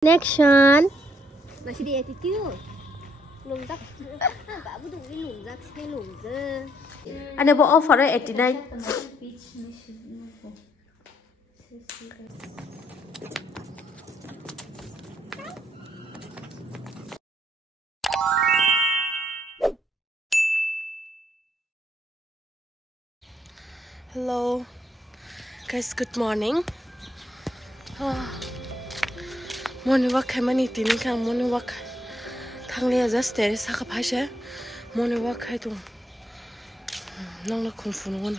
Nexon. Masih di attitude. Lungjak. Pak bu dulu lungjak saya lungjak. Ada bawa offer 89. Hello guys, good morning. Morning walk hai mani tini kang morning walk thang le just there sa ka phasha morning walk hai tu nang la khung fu ngon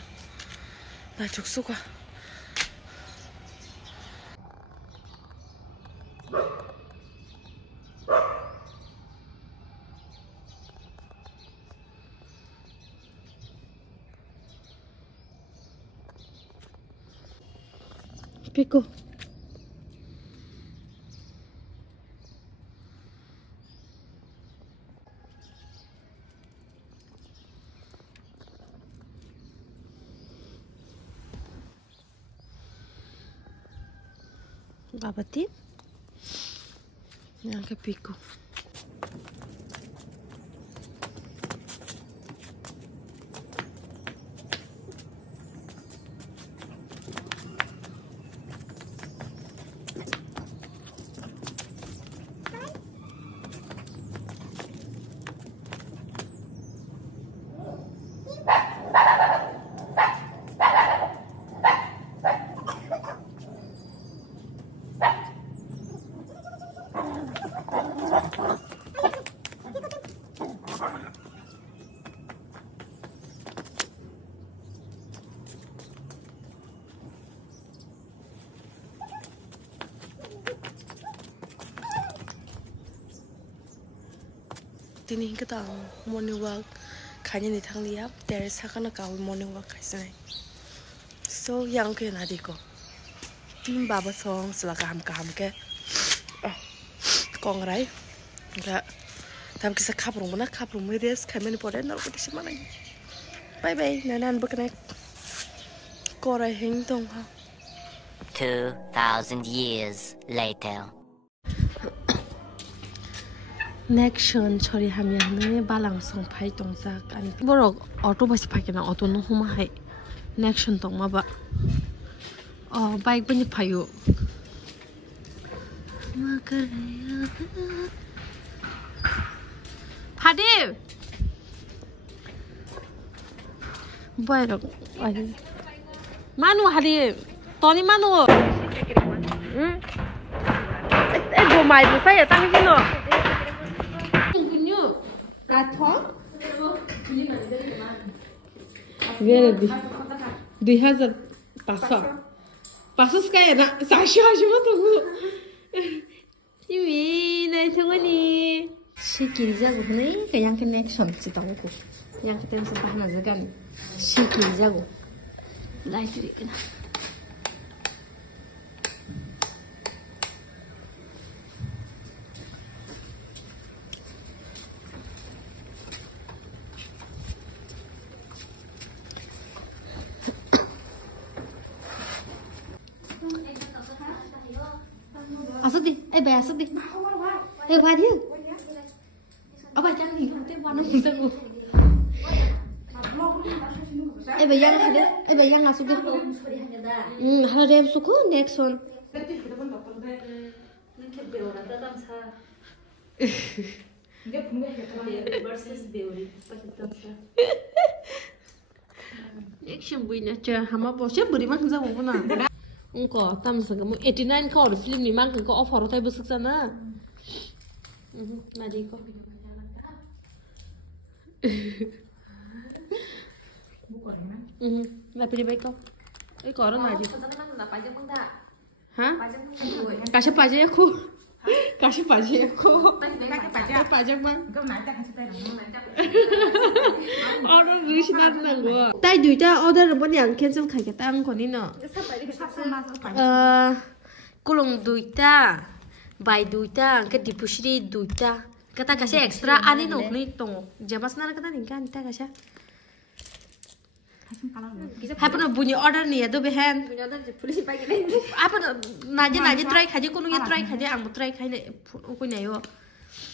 na chuk su ka Pico. Babati. Yang ke Pico. Tini kita morning walk kanya ni thang liap terrace hakana kau morning walk kaisai so yang ke nadi ko tim baba song selaka ham ke kong rai enggak tam kisah kaprung mana kaprung medes kami ni pada nol putih semana bye bye nanan berkenek korai heng tong ha 2,000 years later. Nexon sori hamya ne balang song phai tong jak ani borok auto bus phai na auto no huma hai nexon tong ma ba bike bani phayo Hadib boy rok manu Hadib Tony manu bo mai bu sai tang ji no Verdi 2,500 sekali nak saya cuma tunggu ini naik semua ni si kiri jago ni kayak yang nexon si tahu aku yang kita mesti paham aja kan si kiri jago lain kiri kena asal di, bay asal di, qua đi, bay chăng thì không thấy qua nó cũng sao, bay yang ada, bay yang asal di, hari em suka nexon, nexon punya cah, hama bosnya beri makan sama mana? Engkau tam segamu 89 kau ada film ni mang kau offer tapi besar sana. Nadi kau. Nak pilih baik kau. Kau orang nadi. Hah? Kasih pajak aku. Kasih pajak aku. Pajak bang. Order rush nak nanggo. Tai duita order pun yang cancel kai kita angkau ni no. Kulung duita, bay duita, ke dipusri duita. Kata kasih extra ani no ni tong. Jamas nara kata ni kan kita kasih. hai pun bunyi order nih tuh behen apa naje try kaje kono ya try kaje ang try kai ne ko ne yo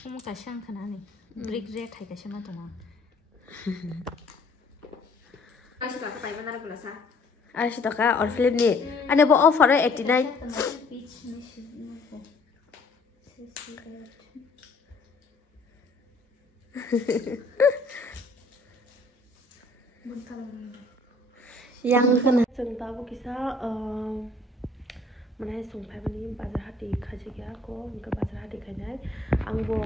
kamu kasang kana nih break break kai kasang mah tuh Asyik tak apa mana gula sa? Asyik tak ah or film nih ane bo offer 89 yang kena sengta bu kisah mana sung pai bani bazar hati khaji gya ko unka bazar hati khanai angbo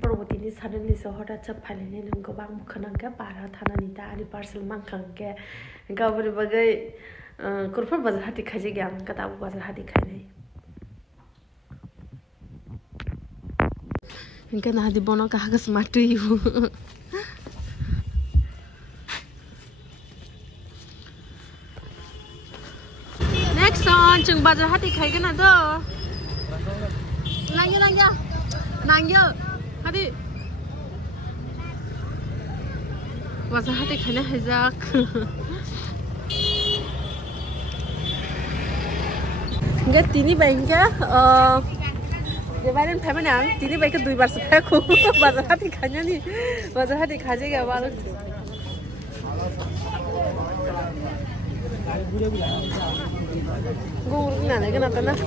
boroboti ni suddenly so hota chap phale ne nungko bang khanang ga para thana ni ta ani parcel mang khang ke ga bari bagai kurfar bazar hati khaji gya ka ta bazar hati khanai inka na hadi bono ka hagas matu yu nexon chừng bazar hati khai cái nào đó nangyo hadi bazar hati khai na phaijak enggak tini baiknya Lebaran family nang tini baiknya 2 bar sepak aku bazar hati khanya nih bazar hati khaje ga balok gue nggak lagi nonton lah.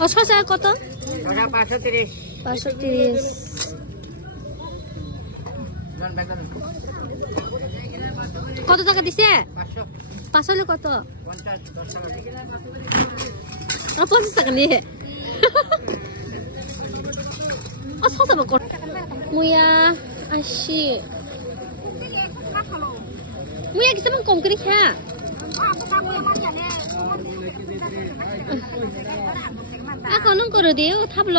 Oh, saya kotor? Ada 530. 530. কত টাকা দিছে 500 লে কত 50 টাকা নিয়ে 아 서서 먹고 뭐야 아씨 뭐야 기사만 꼼그리 해 아 거는 거르대요 탑롱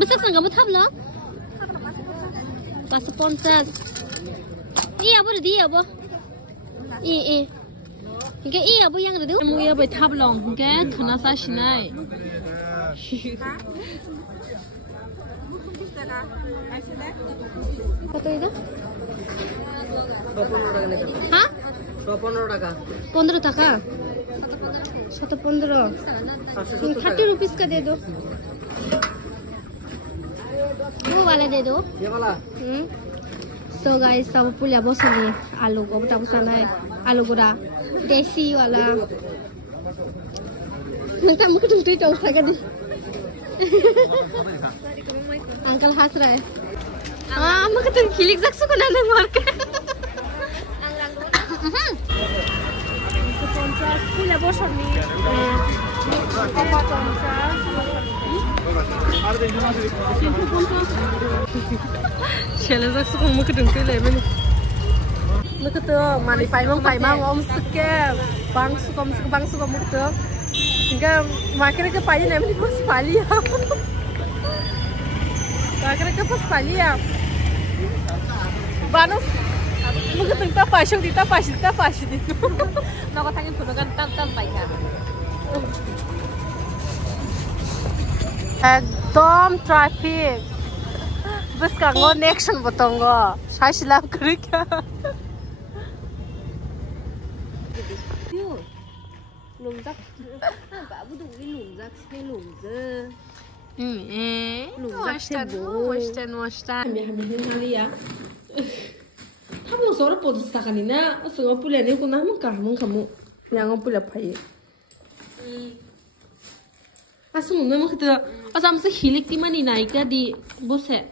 besar sangat mau tablo pas sponsor iya bu di ya bu iya hingga iya bu yang ada mu ya bu tablong hingga kena sasinai কত এটা 15 টাকা নেবে হ্যাঁ 15 টাকা 15 টাকা 715 30 रुपीस का दे दो वो वाला दे दो ये वाला so guys सब पुलिया बसनी आलू को बता बसना है आलू गुड़ा देसी वाला नंतर मुझे तुमसे तो सागा दी अंकल हंस रहा है हाँ मुझे तुम खिलिक जग सुको ना नहीं मार के पंचाश पुलिया बसनी Challenge aku mau ke dengki le men. Nak tu mani pai mang om suke bang suka mu tu. Hingga makin ke pai le men pas pali ya. Makin ke pas pali ya. Banus mu ke tengta pasang di tu. Nak kau tanya punukan tan pai kan. एकदम traffic बस का गो Nexon बताऊंगा size लाभ करे क्या Lungjak Pak bu dulu lungjak saya lungjak Western hamya Malaiya Kamu suara podos takkan ini na Sungai pulau ni kuna kamu yang pulau pai Asal memang kita asal mesti hilik di mana naik di bus ya.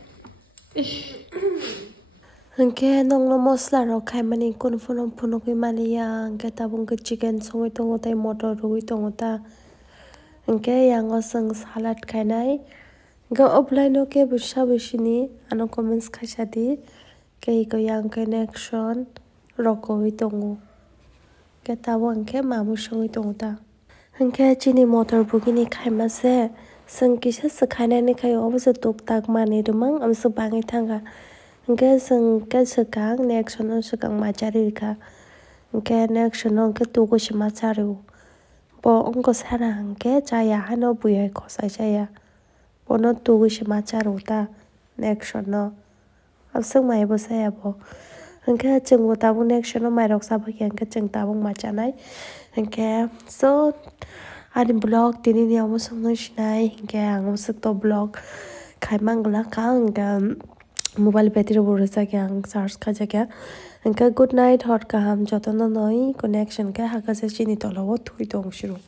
Hingga nong mosla rokai mani kun funuk Malaiya hingga tabung ke chicken songai tongo tay motor rui tongo ta hingga yang oseng salad kainai hingga offline oke besar besini ano comments kasih ke iko yang ke nexon rokoi tongo hingga tabung ke mamu songai tongo ta hingga cini motor begini kai mase sengkisah sekarang ni kai apa setuk tak mani rumang am sebangai tangga hingga sengke sekarang nexon sekarang macari ka hingga nexon ke tuku si macari bo ongko sana hingga jaya hano buya kosa jaya bono tuku si macari ta nexon no absung mai bo saya bo hingke chung bo tabung nexon no mai rok sabak hingke chung tabung ma chanai hingke so ani blog tini ni amo sung shinai hingke ang musuk to blog khai mangla ka hingke mobile battery bo resa ang charge kha jaka hingke good night hot kaham jotono noi connection ke haka se chini tolo thui tong shiru.